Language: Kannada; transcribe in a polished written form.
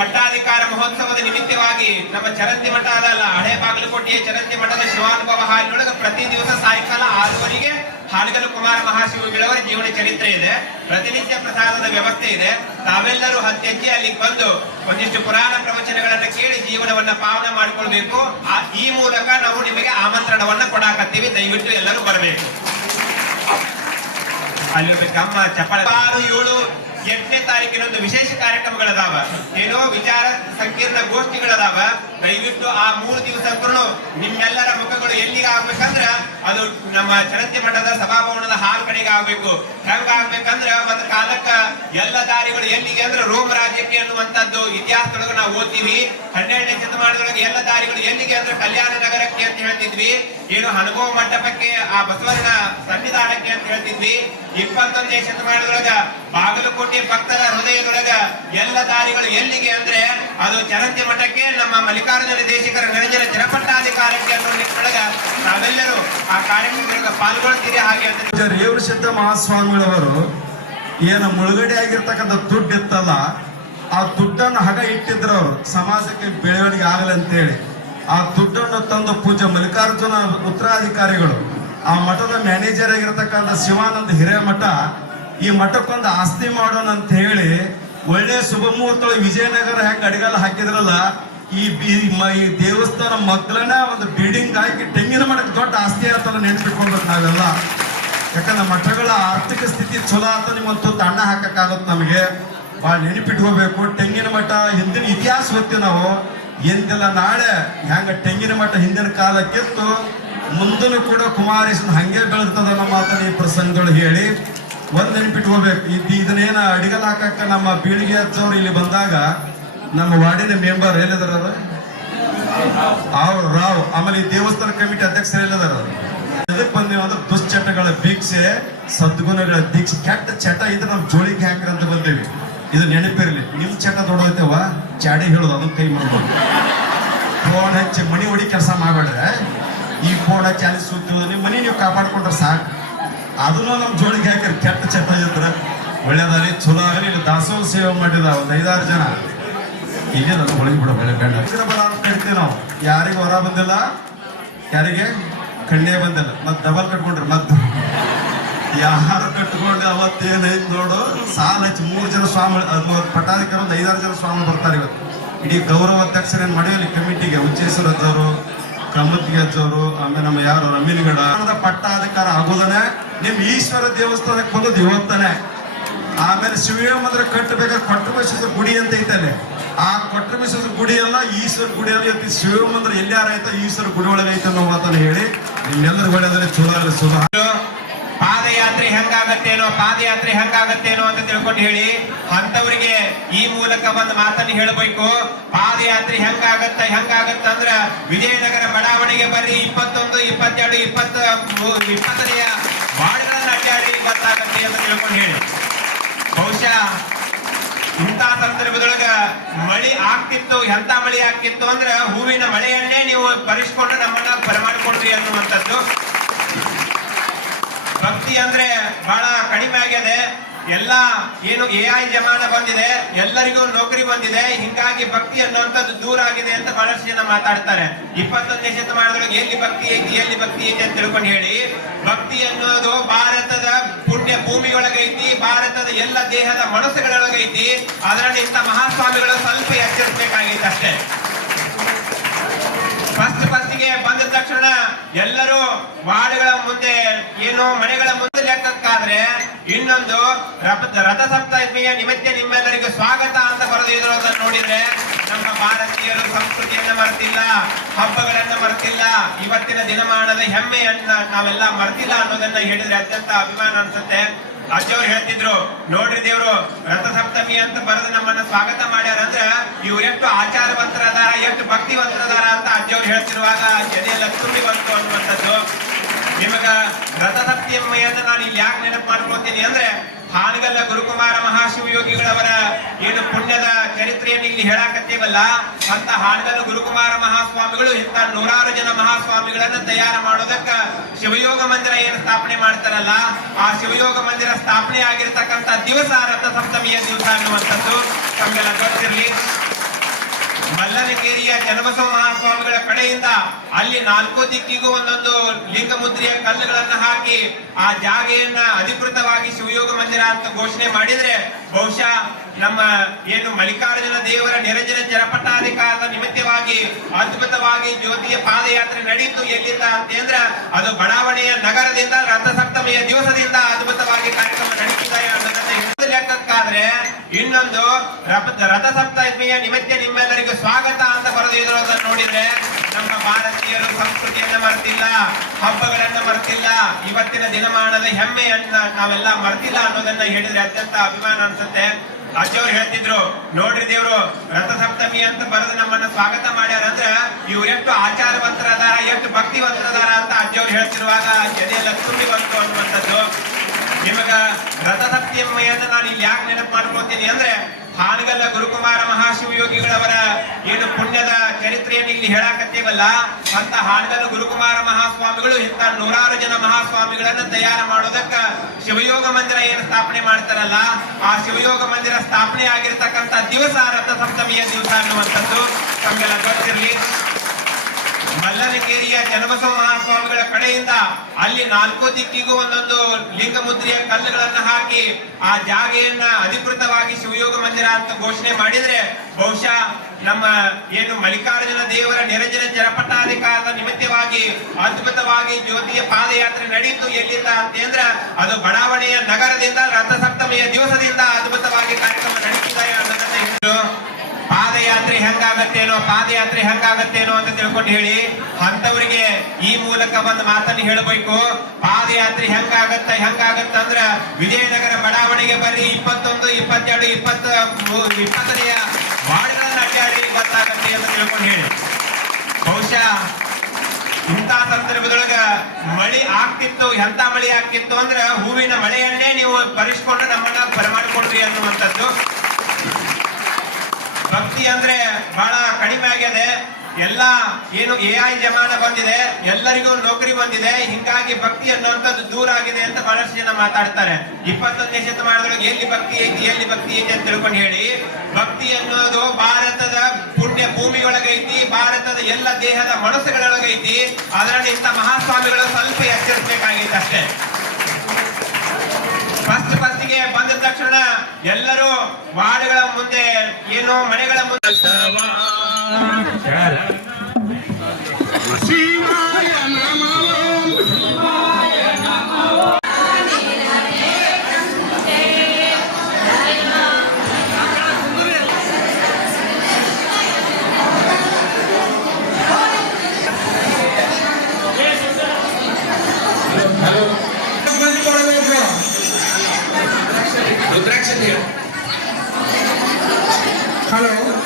ಪಟ್ಟಾಧಿಕಾರ ಮಹೋತ್ಸವದ ನಿಮಿತ್ತವಾಗಿ ನಮ್ಮ ಚರಂತಿ ಮಠ ಅದಲ್ಲ, ಹಳೆ ಬಾಗಲಕೋಟೆಯ ಚರಂತಿ ಮಠದ ಶಿವಾನುಭವ ಹಾಲಿನೊಳಗೆ ಪ್ರತಿ ದಿವಸ ಸಾಯಂಕಾಲ 6 ಹಾನಗಲ್ ಕುಮಾರ ಮಹಾಶಿವಗಳವರ ಜೀವನ ಚರಿತ್ರೆ ಇದೆ. ಪ್ರತಿನಿತ್ಯ ಪ್ರಸಾದದ ವ್ಯವಸ್ಥೆ ಇದೆ. ತಾವೆಲ್ಲರೂ ಹತ್ತೆಚ್ಚಿ ಅಲ್ಲಿಗೆ ಬಂದು ಒಂದಿಷ್ಟು ಪುರಾಣ ಪ್ರವಚನಗಳನ್ನ ಕೇಳಿ ಜೀವನವನ್ನ ಪಾವನ ಮಾಡಿಕೊಳ್ಬೇಕು. ಈ ಮೂಲಕ ನಾವು ನಿಮಗೆ ಆಮಂತ್ರಣವನ್ನ ಕೊಡಾಕತ್ತೀವಿ. ದಯವಿಟ್ಟು ಎಲ್ಲರೂ ಬರಬೇಕು. ಅಲ್ಲಿರ್ಬೇಕಮ್ಮ ಚಪ್ಪಾಳೆ. 6, 7, 8ನೇ ತಾರೀಕಿನೊಂದು ವಿಶೇಷ ಕಾರ್ಯಕ್ರಮಗಳದಾವ, ಏನೋ ವಿಚಾರ ಸಂಕೀರ್ಣ ಗೋಷ್ಠಿಗಳದಾವ. ದಯವಿಟ್ಟು ಆ 3 ದಿವಸಕ್ಕೂ ನಿಮ್ಮೆಲ್ಲರ ಮುಖಗಳು ಎಲ್ಲಿಗೆ ಆಗ್ಬೇಕಂದ್ರ ಅದು ನಮ್ಮ ಚರಂತಿ ಮಠದ ಸಭಾಭವನದ ಹಾಲ್ ಕಡೆಗೆ ಆಗ್ಬೇಕು. ಹೆಂಗ ಆಗ್ಬೇಕಂದ್ರ ಒಂದ್ ಕಾಲಕ್ಕ ಎಲ್ಲ ದಾರಿಗಳು ಎಲ್ಲಿಗೆ ಅಂದ್ರೆ ರೋಮ್ ರಾಜ್ಯಕ್ಕೆ ಅನ್ನುವಂಥದ್ದು ಇತಿಹಾಸದೊಳಗೆ ನಾವು ಓದ್ತೀವಿ. 12ನೇ ಶತಮಾನದೊಳಗೆ ಎಲ್ಲ ದಾರಿಗಳು ಎಲ್ಲಿಗೆ ಅಂದ್ರೆ ಕಲ್ಯಾಣ ನಗರಕ್ಕೆ ಅಂತ ಹೇಳ್ತಿದ್ವಿ. ಏನು ಅನುಭವ ಮಂಟಪಕ್ಕೆ, ಆ ಬಸವನ ಸನ್ನಿಧಾನಕ್ಕೆ ಅಂತ ಹೇಳ್ತಿದ್ವಿ. 21ನೇ ಶತಮಾನದೊಳಗ ಬಾಗಲಕೋಟೆ ಭಕ್ತರ ಹೃದಯದೊಳಗ ಎಲ್ಲ ದಾರಿಗಳು ಎಲ್ಲಿಗೆ ಅಂದ್ರೆ ಅದು ಚರಂತಿ ಮಠಕ್ಕೆ, ನಮ್ಮ ಮಲ್ಲಿಕಾರ್ಜುನ ದೇಶಿಕರ ನಿರಂಜನ ಜನಪಟ್ಟಾಧಿಕಾರಕ್ಕೆ ಅನ್ನೋ ನಿಟ್ಟಿನೊಳಗ ನಾವೆಲ್ಲರೂ ಆ ಕಾರ್ಯಕ್ರಮದೊಳಗ ಪಾಲ್ಗೊಳ್ತೀರಿ. ಹಾಗೆ ಅಂತ ರೇವಣ ಸಿದ್ಧ ಮಹಾಸ್ವಾಮಿಗಳವರು ಏನು ಮುಳುಗಡೆ ಆಗಿರ್ತಕ್ಕಂಥ ದುಡ್ಡು ಇತ್ತಲ್ಲ, ಆ ದುಡ್ಡನ್ನು ಹಗ ಇಟ್ಟಿದ್ರು ಅವರು ಸಮಾಜಕ್ಕೆ ಬೆಳವಣಿಗೆ ಆಗಲಿ ಅಂತೇಳಿ. ಆ ದುಡ್ಡನ್ನು ತಂದು ಪೂಜ್ಯ ಮಲ್ಲಿಕಾರ್ಜುನ ಉತ್ತರಾಧಿಕಾರಿಗಳು, ಆ ಮಠದ ಮ್ಯಾನೇಜರ್ ಆಗಿರ್ತಕ್ಕಂಥ ಶಿವಾನಂದ ಹಿರೇಮಠ, ಈ ಮಠಕ್ಕೊಂದು ಆಸ್ತಿ ಮಾಡೋಣ ಅಂತ ಹೇಳಿ ಒಳ್ಳೆ ಶುಭ ಮುಹೂರ್ತಗಳು ವಿಜಯನಗರ ಹೆಂಗೆ ಅಡಿಗಾಲ ಹಾಕಿದ್ರಲ್ಲ, ಈ ದೇವಸ್ಥಾನ ಮಗ್ಲನ ಒಂದು ಬಿಲ್ಡಿಂಗ್ ಹಾಕಿ ತೆಂಗಿನ ಮಠಕ್ಕೆ ದೊಡ್ಡ ಆಸ್ತಿ ಆತಲ್ಲ ನೆನ್ಪಿಟ್ಕೊಳ್ಬೇಕು ನಾವೆಲ್ಲ. ಯಾಕಂದ್ರೆ ಮಠಗಳ ಆರ್ಥಿಕ ಸ್ಥಿತಿ ಚಲೋ ಆತ ನಿಮ್ಮಂತೂ ಅಣ್ಣ ಹಾಕಕ್ಕಾಗತ್ತೆ ನಮಗೆ. ಭಾಳ ನೆನಪಿಟ್ಕೋಬೇಕು. ತೆಂಗಿನ ಮಠ ಹಿಂದಿನ ಇತಿಹಾಸ ಗೊತ್ತೀವಿ ನಾವು. ಎಂತೆಲ್ಲ ನಾಳೆ ಹೆಂಗ ತೆಂಗಿನ ಮಠ ಹಿಂದಿನ ಕಾಲಕ್ಕಿತ್ತು, ಮುಂದೂ ಕೂಡ ಕುಮಾರೇಶನ್ ಹಂಗೆ ಬೆಳೆರ್ತದ ನಮ್ಮ ಮಾತನ್ನ ಈ ಪ್ರಸಂಗಗಳು ಹೇಳಿ ಒಂದ್ ನೆನಪಿಟ್ಕೋಬೇಕು. ಇದನ್ನೇನ ಅಡಿಗಲ್ ಹಾಕಕ್ಕ ನಮ್ಮ ಬೀಳಿಗೆ ಹಚ್ಚವ್ರು ಇಲ್ಲಿ ಬಂದಾಗ ನಮ್ಮ ವಾರ್ಡಿನ ಮೆಂಬರ್ ಎಲ್ಲಿದಾರ ಅವ್ರು ರಾವ್, ಆಮೇಲೆ ಈ ದೇವಸ್ಥಾನ ಕಮಿಟಿ ಅಧ್ಯಕ್ಷರು ಎಲ್ಲಿದಾರ. ಎದಕ್ ಬಂದೇವ ಅಂದ್ರೆ ದುಶ್ಚಟಗಳ ಭಿಕ್ಷೆ, ಸದ್ಗುಣಗಳ ದೀಕ್ಷೆ. ಕೆಟ್ಟ ಚಟ ಇದ್ರೆ ನಮ್ ಜೋಳಿಗೆ ಹಾಕ್ರಿ ಅಂತ ಬಂದೇವಿ. ಇದು ನೆನಪಿರ್ಲಿ. ನಿಮ್ ಚಟ ದೊಡ್ಡೋಯ್ತೇವ ಚಾಡಿ ಹೇಳೋದು, ಅದನ್ನ ಕೈ ಮಾಡ್ಬೋದು. ಫೋನ್ ಹಚ್ಚಿ ಮನಿ ಹೊಡಿ ಕೆಲಸ ಮಾಡ್ಬೇಡ್ರೆ, ಈ ಫೋನ್ ಹಚ್ಚಿ ಅಲ್ಲಿ ಸುತ್ತ ನಿಮ್ ಮನಿ ನೀವು ಕಾಪಾಡ್ಕೊಂಡ್ರೆ ಸಾಕು. ಅದನ್ನು ನಮ್ ಜೋಳಿಗೆ ಹಾಕಿರಿ. ಕೆಟ್ಟ ಚಟ ಇದ್ರೆ ಒಳ್ಳೇದಾಗಲಿ, ಚಲೋ ಆಗಲಿ. ಇಲ್ಲಿ ದಾಸೋಹ ಸೇವೆ ಮಾಡಿದ ಒಂದು 5-6 ಜನ ಈಗ ನಾನು ಒಳಗೆ ಬಿಡ ಕಟ್ತೀವಿ ನಾವು. ಯಾರಿಗೂ ಹೊರ ಬಂದಿಲ್ಲ, ಯಾರಿಗೆ ಕಣ್ಣೇ ಬಂದಿಲ್ಲ. ಮತ್ತೆ ಡಬಲ್ ಕಟ್ಕೊಂಡ್ರಿ. ಮತ್ತೆ ಯಾರು ಕಟ್ಕೊಂಡು ಅವತ್ತೇನೈತ್ ನೋಡು, ಸಾಲ ಹಚ್ಚಿ 3 ಜನ ಸ್ವಾಮಿ, ಅದು ಪಟ್ಟಾಧಿಕಾರಿ ಒಂದು 5-6 ಜನ ಸ್ವಾಮಿ ಬರ್ತಾರೆ ಇವತ್ತು. ಇಡೀ ಗೌರವ ಅಧ್ಯಕ್ಷರು ಏನ್ ಮಾಡಿವಿ ಕಮಿಟಿಗೆ, ಉಚ್ಚೇಶ್ವರದವರು, ಕಮ್ಮತ್ತಿಗೆ ಹಚ್ಚೋರು, ಆಮೇಲೆ ನಮ್ಮ ಯಾರು ರಮೀನ್ಗಡ ಪಟ್ಟಾಧಿಕಾರ ಆಗೋದನೆ ನಿಮ್ ಈಶ್ವರ ದೇವಸ್ಥಾನಕ್ಕೆ ಬಂದದ್ದು ಇವತ್ತನೇ. ಆಮೇಲೆ ಶಿವ ಮಂದಿರ ಕಟ್ಟಬೇಕಾದ್ರೆ ಕೊಟ್ಟಮೇಶ್ವರ ಗುಡಿ ಅಂತ ಐತಲ್ಲಿ. ಆ ಕೊಟ್ಟಮೇಶ್ವರ ಗುಡಿ ಅಲ್ಲ, ಈಶ್ವರ ಗುಡಿ ಅಲ್ಲ. ಇವತ್ತು ಶಿವ ಮಂದಿರ ಎಲ್ಲಾರ ಐತ, ಈಶ್ವರ ಗುಡಿ ಒಳಗೆ ಐತೆ ಅನ್ನೋ ಮಾತನ್ನ ಹೇಳಿ ನಿಮ್ಮೆಲ್ಲರೂ ಒಳ್ಳೆದ್ರೆ ಚಲೋ ಆಗಲಿ. ಸುಧಾ ಪಾದಯಾತ್ರೆ ಹೆಂಗಾಗತ್ತೇನೋ ಅಂತ ತಿಳ್ಕೊಂಡು ಹೇಳಿ ಅಂತವರಿಗೆ ಈ ಮೂಲಕ ಒಂದು ಮಾತನ್ನು ಹೇಳಬೇಕು. ಪಾದಯಾತ್ರೆ ಹೆಂಗಾಗತ್ತ ಅಂದ್ರ ವಿಜಯನಗರ ಬಡಾವಣೆಗೆ ಬರ್ರಿ. 21, 22, 20ನೇ ವಾರ್ಡ್ಗಳನ್ನ ಅಡ್ಡಾಡಿ ಗೊತ್ತಾಗತ್ತೆ ಅಂತ ತಿಳ್ಕೊಂಡು ಹೇಳಿ. ಬಹುಶಃ ಇಂಥ ಸಂದರ್ಭದೊಳಗ ಮಳಿ ಆಗ್ತಿತ್ತು. ಎಂತ ಮಳಿ ಆಗ್ತಿತ್ತು ಅಂದ್ರೆ ಹೂವಿನ ಮಳೆಯನ್ನೇ ನೀವು ಬರಿಸ್ಕೊಂಡು ನಮ್ಮನ್ನ ಬರಮಾಡ್ಕೊಡ್ರಿ ಅನ್ನುವಂಥದ್ದು. ಭಕ್ತಿ ಅಂದ್ರೆ ಬಹಳ ಕಡಿಮೆ ಆಗಿದೆ. ಎಲ್ಲ ಏನು AI ಜಮಾನ ಬಂದಿದೆ, ಎಲ್ಲರಿಗೂ ನೌಕರಿ ಬಂದಿದೆ. ಹಿಂಗಾಗಿ ಭಕ್ತಿ ಅನ್ನುವಂಥದ್ದು ದೂರ ಆಗಿದೆ ಅಂತ ಬಹಳಷ್ಟು ಜನ ಮಾತಾಡ್ತಾರೆ. 21ನೇ ಶತಮಾನದೊಳಗೆ ಎಲ್ಲಿ ಭಕ್ತಿ ಐತಿ ಅಂತ ತಿಳ್ಕೊಂಡು ಹೇಳಿ, ಭಕ್ತಿ ಅನ್ನೋದು ಭಾರತದ ಪುಣ್ಯ ಭೂಮಿಯೊಳಗೈತಿ, ಭಾರತದ ಎಲ್ಲ ದೇಹದ ಮನಸ್ಸುಗಳೊಳಗೈತಿ. ಅದರಲ್ಲಿ ಇಂಥ ಮಹಾಸ್ವಾಮಿಗಳು ಸ್ವಲ್ಪ ಎಚ್ಚರಿಸಬೇಕಾಗೈತೆ ಅಷ್ಟೇ. ಫಸ್ಟಿಗೆ ಬಂದ ತಕ್ಷಣ ಎಲ್ಲರೂ ವಾರ್ಡ್ಗಳ ಮುಂದೆ, ಏನು ಮನೆಗಳ ಮುಂದೆ ಲೆಕ್ಕಕ್ಕಾದ್ರೆ ಇನ್ನೊಂದು ರಥಸಪ್ತಮಿಯ ನಿಮಿತ್ತ ನಿಮ್ಮೆಲ್ಲರಿಗೂ ಸ್ವಾಗತ ಅಂತ ಬರೆದಿರೋದನ್ನ ನೋಡಿದ್ರೆ ನಮ್ಮ ಭಾರತೀಯರು ಸಂಸ್ಕೃತಿಯನ್ನ ಮರ್ತಿಲ್ಲ, ಹಬ್ಬಗಳನ್ನ ಮರ್ತಿಲ್ಲ, ಇವತ್ತಿನ ದಿನಮಾನದ ಹೆಮ್ಮೆಯನ್ನ ನಾವೆಲ್ಲ ಮರ್ತಿಲ್ಲ ಅನ್ನೋದನ್ನ ಹೇಳಿದ್ರೆ ಅತ್ಯಂತ ಅಭಿಮಾನ ಅನ್ಸುತ್ತೆ. ಅಜ್ಜವ್ರು ಹೇಳ್ತಿದ್ರು, ನೋಡ್ರಿ ದೇವ್ರು ರಥಸಪ್ತಮಿ ಅಂತ ಬರೆದು ನಮ್ಮನ್ನ ಸ್ವಾಗತ ಮಾಡ್ಯಾರ ಅಂದ್ರೆ ಇವ್ರು ಎಷ್ಟು ಆಚಾರವಂತರದಾರ, ಎಷ್ಟು ಭಕ್ತಿವಂತರದಾರ ಅಂತ ಅಜ್ಜವ್ರು ಹೇಳ್ತಿರುವಾಗ ಜನೆಯೆಲ್ಲ ತುಂಬಿ ಬಂತು ಅನ್ನುವಂಥದ್ದು. ನಿಮಗ ರಥಸಪ್ತಮಿಯನ್ನು ನಾನು ಇಲ್ಲಿ ಯಾಕೆ ನೆನಪು ಮಾಡ್ಕೊಳ್ತೀನಿ ಅಂದ್ರೆ, ಹಾನಗಲ್ಲ ಗುರುಕುಮಾರ ಮಹಾಶಿವಯೋಗಿಗಳವರ ಏನು ಪುಣ್ಯದ ಚರಿತ್ರೆಯನ್ನು ಇಲ್ಲಿ ಹೇಳಾಕತ್ತೀವಲ್ಲ, ಅಂತ ಹಾನಗಲ್ಲ ಗುರುಕುಮಾರ ಮಹಾಸ್ವಾಮಿಗಳು ಇಂಥ 100 ಜನ ಮಹಾಸ್ವಾಮಿಗಳನ್ನ ತಯಾರು ಮಾಡೋದಕ್ಕ ಶಿವಯೋಗ ಮಂದಿರ ಏನು ಸ್ಥಾಪನೆ ಮಾಡ್ತಾರಲ್ಲ, ಆ ಶಿವಯೋಗ ಮಂದಿರ ಸ್ಥಾಪನೆ ಆಗಿರ್ತಕ್ಕಂಥ ದಿವಸ ರಥಸಪ್ತಮಿಯ ದಿವಸ ಅನ್ನುವಂಥದ್ದು ತಮ್ಗೆಲ್ಲ ಗೊತ್ತಿರಲಿ. ಚನ್ನಬಸವ ಮಹಾಸ್ವಾಮಿಗಳ ಕಡೆಯಿಂದ ಅಲ್ಲಿ 4 ದಿಕ್ಕಿಗೂ ಒಂದೊಂದು ಲಿಂಗ ಮುದ್ರೆಯ ಕಲ್ಲುಗಳನ್ನ ಹಾಕಿ ಆ ಜಾಗೆಯನ್ನ ಅಧಿಕೃತವಾಗಿ ಶಿವಯೋಗ ಮಂದಿರ ಅಂತ ಘೋಷಣೆ ಮಾಡಿದ್ರೆ ಬಹುಶಃ ನಮ್ಮ ಏನು ಮಲ್ಲಿಕಾರ್ಜುನ ದೇವರ ನಿರಂಜನ ಚರಪಟ್ಟಾಧಿಕಾರದ ನಿಮಿತ್ತವಾಗಿ ಅದ್ಭುತವಾಗಿ ಜ್ಯೋತಿಯ ಪಾದಯಾತ್ರೆ ನಡೆಯಿತು ಎಲ್ಲಿಂದ ಅಂತಂದ್ರ ಅದು ಬಡಾವಣೆಯ ನಗರದಿಂದ ರಥಸಪ್ತಮಿಯ ದಿವಸದಿಂದ ಅದ್ಭುತವಾಗಿ ಕಾರ್ಯಕ್ರಮ ನಡೀತಿದೆ ಅನ್ನೋದನ್ನ ಹಿಡಿದು ಲೆಕ್ಕಕ್ಕಾದ್ರೆ ಇನ್ನೊಂದು ರಥಸಪ್ತಮಿಯ ನಿಮಿತ್ತ ನಿಮ್ಮೆಲ್ಲರಿಗೂ ಸ್ವಾಗತ ಅಂತ ಬರೆದಿರೋದನ್ನ ನೋಡಿದ್ರೆ ನಮ್ಮ ಭಾರತೀಯರು ಸಂಸ್ಕೃತಿಯನ್ನ ಮರೆತಿಲ್ಲ, ಹಬ್ಬಗಳನ್ನ ಮರೆತಿಲ್ಲ, ಇವತ್ತಿನ ದಿನಮಾನದ ಹೆಮ್ಮೆಯನ್ನ ನಾವೆಲ್ಲ ಮರೆತಿಲ್ಲ ಅನ್ನೋದನ್ನ ಹೇಳಿದ್ರೆ ಅತ್ಯಂತ ಅಭಿಮಾನ ಅನ್ಸುತ್ತೆ. ಅಜ್ಜವ್ರು ಹೇಳ್ತಿದ್ರು, ನೋಡ್ರಿ ದೇವ್ರು ರಥಸಪ್ತಮಿ ಅಂತ ಬರೆದು ನಮ್ಮನ್ನ ಸ್ವಾಗತ ಮಾಡ್ಯಾರ ಅಂದ್ರ ಇವ್ರು ಎಷ್ಟು ಆಚಾರವಂತರದಾರ, ಎಷ್ಟು ಭಕ್ತಿವಂತರದಾರ ಅಂತ ಅಜ್ಜವ್ರು ಹೇಳ್ತಿರುವಾಗ ಜನೆಯೆಲ್ಲ ತುಂಬಿ ಬಂತು ಅನ್ನುವಂಥದ್ದು. ನಿಮಗ ರಥಸಪ್ತಮಿಯನ್ನ ನಾನು ಇಲ್ಲಿ ಯಾಕೆ ನೆನಪು ಮಾಡ್ಕೊಳ್ತೀನಿ ಅಂದ್ರೆ ಹಾನಗಲ್ಲ ಗುರುಕುಮಾರ ಮಹಾಶಿವಯೋಗಿಗಳವರ ಏನು ಪುಣ್ಯದ ಚರಿತ್ರೆಯನ್ನು ಇಲ್ಲಿ ಹೇಳಾಕತ್ತೀವಲ್ಲ ಅಂತ ಹಾನಗಲ್ಲ ಗುರುಕುಮಾರ ಮಹಾಸ್ವಾಮಿಗಳು ಇಂಥ 100 ಜನ ಮಹಾಸ್ವಾಮಿಗಳನ್ನ ತಯಾರು ಮಾಡೋದಕ್ಕ ಶಿವಯೋಗ ಮಂದಿರ ಏನು ಸ್ಥಾಪನೆ ಮಾಡ್ತಾರಲ್ಲ ಆ ಶಿವಯೋಗ ಮಂದಿರ ಸ್ಥಾಪನೆ ಆಗಿರ್ತಕ್ಕಂಥ ದಿವಸ ರಥಸಪ್ತಮಿಯ ದಿವಸ ಅನ್ನುವಂಥದ್ದು ತಮಗೆಲ್ಲ ಗೊತ್ತಿರಲಿ. ಮಲ್ಲನಕೇರಿಯ ಚನ್ನಬಸವ ಮಹಾಸ್ವಾಮಿಗಳ ಕಡೆಯಿಂದ ಅಲ್ಲಿ 4 ದಿಕ್ಕಿಗೂ ಒಂದೊಂದು ಲಿಂಗ ಮುದ್ರೆಯ ಕಲ್ಲುಗಳನ್ನ ಹಾಕಿ ಆ ಜಾಗೆಯನ್ನ ಅಧಿಕೃತವಾಗಿ ಶಿವಯೋಗ ಮಂದಿರ ಅಂತ ಘೋಷಣೆ ಮಾಡಿದ್ರೆ ಬಹುಶಃ ನಮ್ಮ ಏನು ಮಲ್ಲಿಕಾರ್ಜುನ ದೇವರ ನಿರಂಜನ ಚರಪಟ್ಟಾಧಿಕಾರದ ನಿಮಿತ್ತವಾಗಿ ಅದ್ಭುತವಾಗಿ ಜ್ಯೋತಿಯ ಪಾದಯಾತ್ರೆ ನಡೆಯಿತು ಎಲ್ಲಿಂದ ಅಂತಂದ್ರ ಅದು ಬಡಾವಣೆಯ ನಗರದಿಂದ ರಥಸಪ್ತಮಿಯ ದಿವಸದಿಂದ ಅದ್ಭುತವಾಗಿ ಕಾರ್ಯಕ್ರಮ ನಡೀತಿದೆ ಅನ್ನೋದನ್ನ ಹೇಳಿದ್ರು. ಪಾದಯಾತ್ರೆ ಹೆಂಗಾಗತ್ತೇನೋ ಅಂತ ತಿಳ್ಕೊಂಡು ಹೇಳಿ ಅಂತವರಿಗೆ ಈ ಮೂಲಕ ಒಂದು ಮಾತನ್ನು ಹೇಳಬೇಕು. ಪಾದಯಾತ್ರೆ ಹೆಂಗಾಗತ್ತ ಅಂದ್ರ ವಿಜಯನಗರ ಬಡಾವಣೆಗೆ ಬರ್ರಿ, 21, 22, 20ನೇ ವಾರ್ಡ್ಗಳನ್ನ ಅಡ್ಡಾಡಿ ಗೊತ್ತಾಗತ್ತೆ ಅಂತ ತಿಳ್ಕೊಂಡು ಹೇಳಿ. ಬಹುಶಃ ಇಂಥ ಸಂದರ್ಭದೊಳಗ ಮಳಿ ಆಗ್ತಿತ್ತು, ಎಂತ ಮಳಿ ಆಗ್ತಿತ್ತು ಅಂದ್ರ ಹೂವಿನ ಮಳೆಯನ್ನೇ ನೀವು ಬರಿಸ್ಕೊಂಡು ನಮ್ಮನ್ನ ಬರಮಾಡ್ಕೊಡ್ರಿ ಅನ್ನುವಂಥದ್ದು. ಭಕ್ತಿ ಅಂದ್ರೆ ಬಹಳ ಕಡಿಮೆ ಆಗಿದೆ. ಎಲ್ಲ ಏನು AI ಜಮಾನ ಬಂದಿದೆ, ಎಲ್ಲರಿಗೂ ನೌಕರಿ ಬಂದಿದೆ, ಹಿಂಗಾಗಿ ಭಕ್ತಿ ಅನ್ನುವಂಥದ್ದು ದೂರ ಆಗಿದೆ ಅಂತ ಬಹಳಷ್ಟು ಜನ ಮಾತಾಡ್ತಾರೆ. 21ನೇ ಶತಮಾನದೊಳಗೆ ಎಲ್ಲಿ ಭಕ್ತಿ ಐತಿ ಅಂತ ತಿಳ್ಕೊಂಡು ಹೇಳಿ, ಭಕ್ತಿ ಅನ್ನೋದು ಭಾರತದ ಪುಣ್ಯ ಭೂಮಿಯೊಳಗೈತಿ, ಭಾರತದ ಎಲ್ಲ ದೇಹದ ಮನಸ್ಸುಗಳೊಳಗೈತಿ. ಅದರಲ್ಲಿ ಇಂಥ ಮಹಾಸ್ವಾಮಿಗಳು ಸ್ವಲ್ಪ ಎಚ್ಚರಿಸಬೇಕಾಗೈತೆ ಅಷ್ಟೇ. ಫಸ್ಟಿಗೆ ಬಂದ ತಕ್ಷಣ ಎಲ್ಲರೂ ವಾರ್ಡ್ಗಳ ಮುಂದೆ ಏನೋ ಮನೆಗಳ ಮುಂದೆ Hello.